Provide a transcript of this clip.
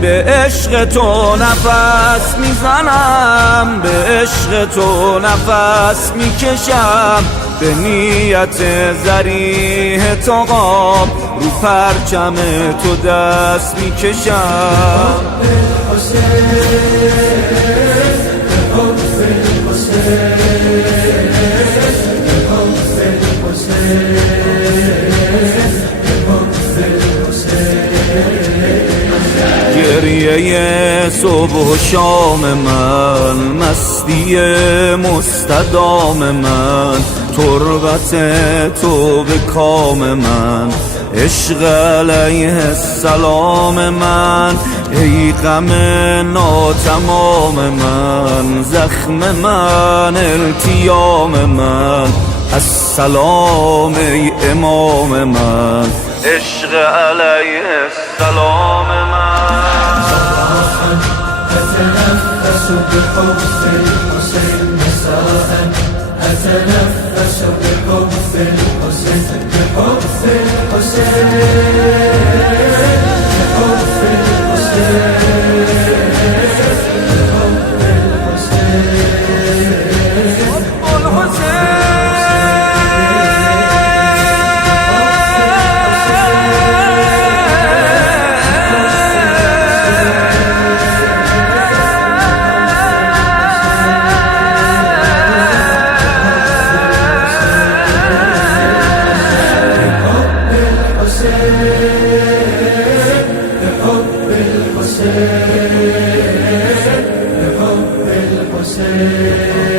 به عشق تو نفس میزنم، به عشق تو نفس میکشم، به نیت ذریح تو قام رو پرچم تو دست میکشم. گریه صبح و شام من، مستی مستدام من، تربت تو به کام من، عشق علیه السلام من، ای غم ناتمام من، زخم من التیام من، السلام ای امام من، عشق علیه السلام من. أتنفس بحب الحسين مساء، أتنفس بحب الحسين، بحب الحسين، بحب الحسين، بحب الحسين.